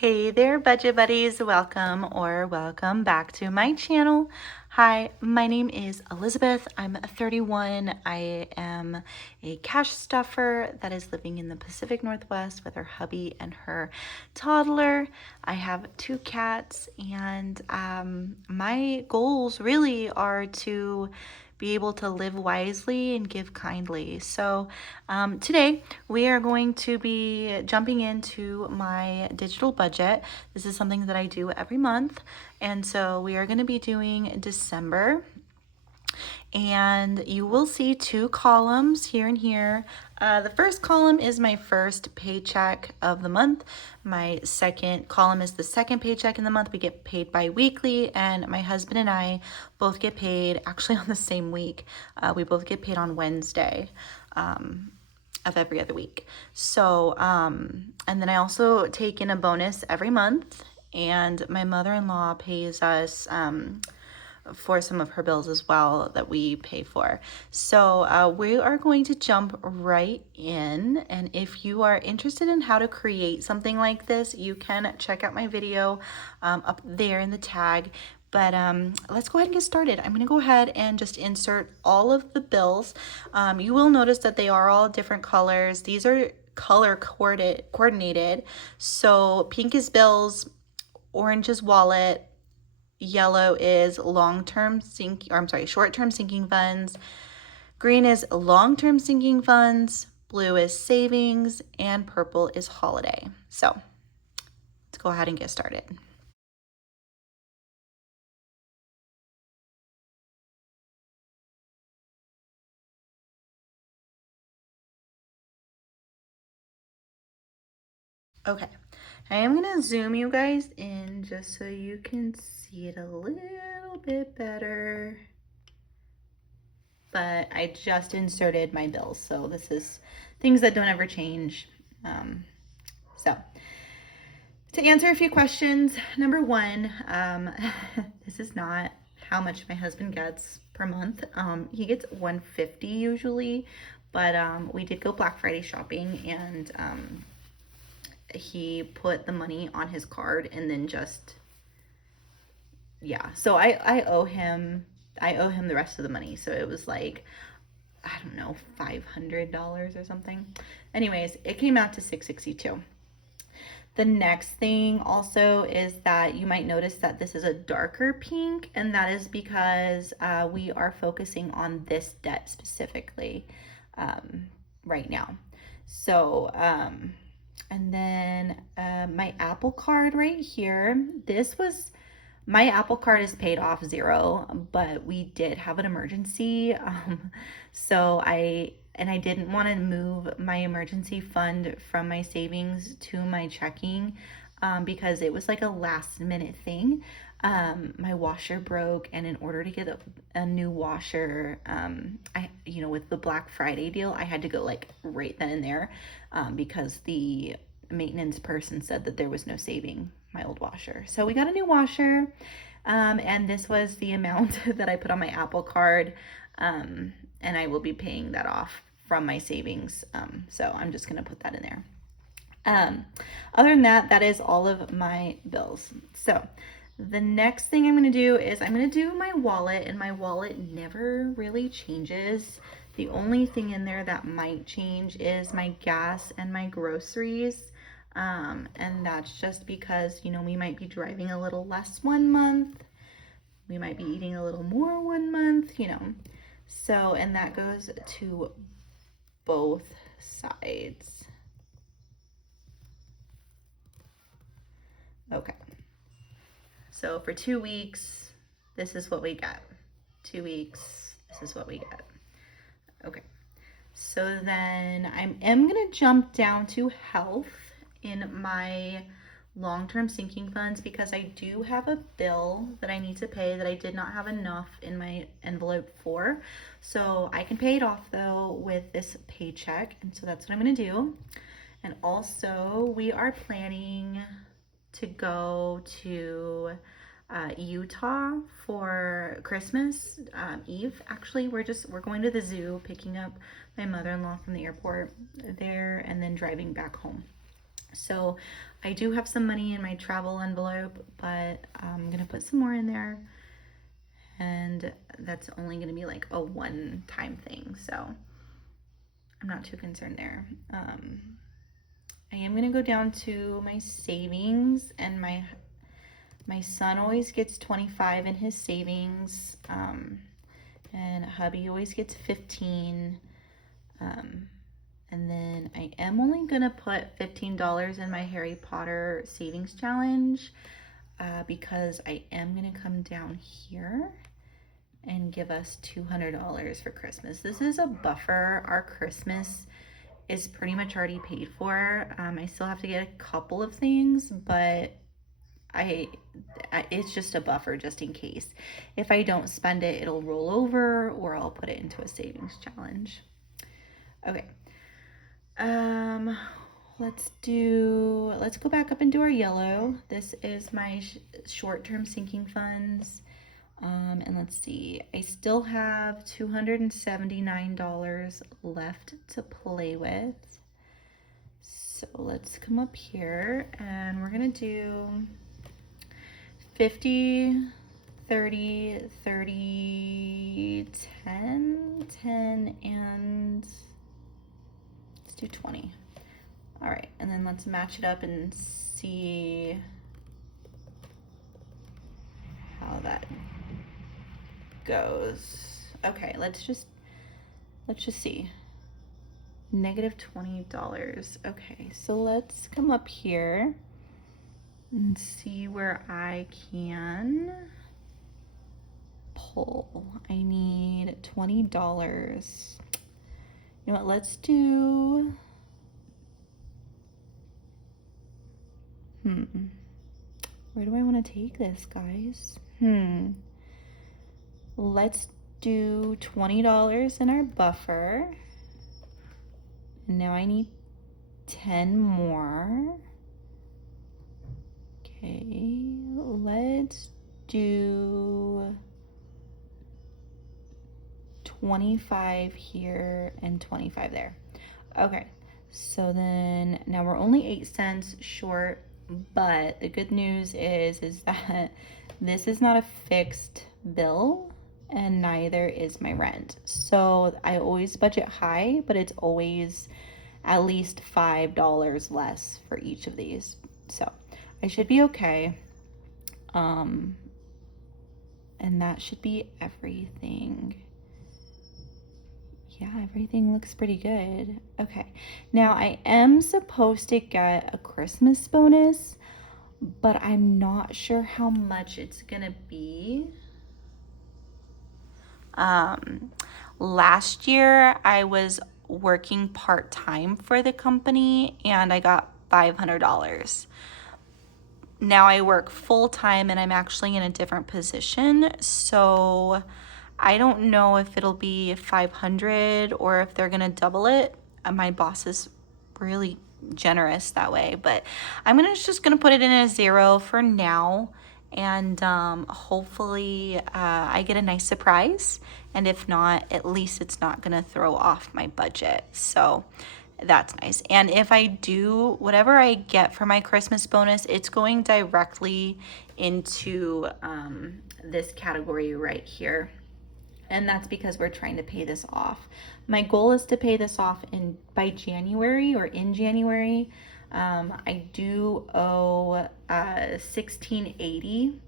Hey there, budget buddies. Welcome back to my channel. Hi, my name is Elizabeth. I'm 31. I am a cash stuffer that is living in the Pacific Northwest with her hubby and her toddler. I have 2 cats, and my goals really are to be able to live wisely and give kindly. So today we are going to be jumping into my digital budget. This is something that I do every month. And so we are going to be doing December. And you will see 2 columns here and here. The first column is my first paycheck of the month. My second column is the second paycheck in the month. We get paid bi-weekly, and my husband and I both get paid actually on the same week. We both get paid on Wednesday of every other week. So, and then I also take in a bonus every month, and my mother-in-law pays us for some of her bills as well that we pay for. So we are going to jump right in. And if you are interested in how to create something like this, you can check out my video up there in the tag. But let's go ahead and get started. I'm going to go ahead and just insert all of the bills. You will notice that they are all different colors. These are color coordinated. So pink is bills, orange is wallet, yellow is short-term sinking funds. Green is long-term sinking funds. Blue is savings, and purple is holiday. So let's go ahead and get started. Okay, I am gonna zoom you guys in just so you can see it a little bit better. But I just inserted my bills, so this is things that don't ever change. So to answer a few questions, number one, this is not how much my husband gets per month. He gets $150 usually, but we did go Black Friday shopping, and he put the money on his card and then just, yeah. So I owe him the rest of the money. So it was like, I don't know, $500 or something. Anyways, it came out to $662. The next thing also is that you might notice that this is a darker pink, and that is because we are focusing on this debt specifically right now. So, and then my Apple Card right here, my Apple Card is paid off 0, but we did have an emergency. So I didn't want to move my emergency fund from my savings to my checking because it was like a last minute thing. My washer broke, and in order to get a new washer, with the Black Friday deal, I had to go like right then and there because the maintenance person said that there was no saving my old washer. So we got a new washer, and this was the amount that I put on my Apple Card, and I will be paying that off from my savings. So I'm just gonna put that in there. Other than that, that is all of my bills. So the next thing I'm going to do is I'm going to do my wallet, and my wallet never really changes. The only thing in there that might change is my gas and my groceries. And that's just because, we might be driving a little less one month. We might be eating a little more one month, So, and that goes to both sides. Okay. So for 2 weeks, this is what we get. 2 weeks, this is what we get. Okay. So then I am going to jump down to health in my long-term sinking funds because I do have a bill that I need to pay that I did not have enough in my envelope for. So I can pay it off though with this paycheck. And so that's what I'm going to do. And also we are planning to go to Utah for Christmas Eve. Actually, we're going to the zoo, picking up my mother-in-law from the airport there, and then driving back home. So I do have some money in my travel envelope, but I'm gonna put some more in there, and that's only gonna be like a one-time thing, so I'm not too concerned there. I am gonna go down to my savings, and my son always gets 25 in his savings, and hubby always gets 15. And then I am only gonna put $15 in my Harry Potter savings challenge, because I am gonna come down here and give us $200 for Christmas. This is a buffer. Our Christmas is pretty much already paid for. I still have to get a couple of things, but it's just a buffer just in case. If I don't spend it, it'll roll over, or I'll put it into a savings challenge. Okay. Let's go back up and do our yellow. This is my short-term sinking funds. And let's see, I still have $279 left to play with. So let's come up here, and we're gonna do 50, 30, 30, 10, 10, and let's do 20. All right, and then let's match it up and see how that goes. Okay, let's just see. -$20. Okay, so let's come up here and see where I can pull. I need $20. You know what, let's do, where do I want to take this, guys? Let's do $20 in our buffer. And now I need 10 more. Okay, let's do 25 here and 25 there. Okay, so then now we're only 8 cents short, but the good news is that this is not a fixed bill, and neither is my rent. So I always budget high, but it's always at least $5 less for each of these. So I should be okay. And that should be everything. Yeah, everything looks pretty good. Okay, now I am supposed to get a Christmas bonus, but I'm not sure how much it's gonna be. Last year I was working part-time for the company, and I got $500. Now I work full-time, and I'm actually in a different position, so I don't know if it'll be 500 or if they're gonna double it. My boss is really generous that way, but I'm just gonna put it in a 0 for now, and hopefully I get a nice surprise, and if not, at least it's not gonna throw off my budget. So that's nice. And if I do, whatever I get for my Christmas bonus, it's going directly into this category right here. And that's because we're trying to pay this off. My goal is to pay this off by January or in January. I do owe $1,680.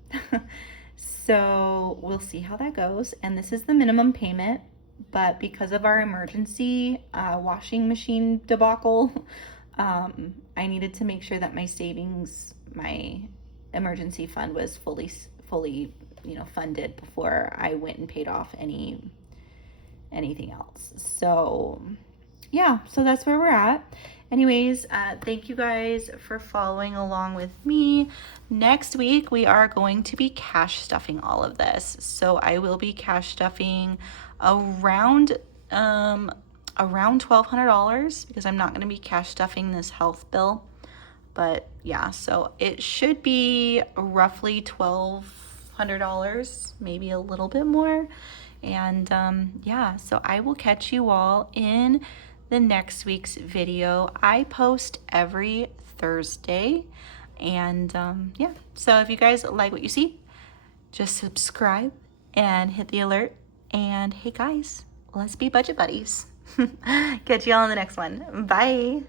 So we'll see how that goes. And this is the minimum payment, but because of our emergency washing machine debacle, I needed to make sure that my savings, my emergency fund was fully funded before I went and paid off anything else. So yeah, so that's where we're at. Anyways, thank you guys for following along with me. Next week, we are going to be cash stuffing all of this. So I will be cash stuffing around $1,200, because I'm not going to be cash stuffing this health bill. But yeah, so it should be roughly $1,200, maybe a little bit more. And yeah, so I will catch you all in the next week's video. I post every Thursday. And yeah, so if you guys like what you see, just subscribe and hit the alert. And hey guys, let's be budget buddies. Catch you all in the next one. Bye.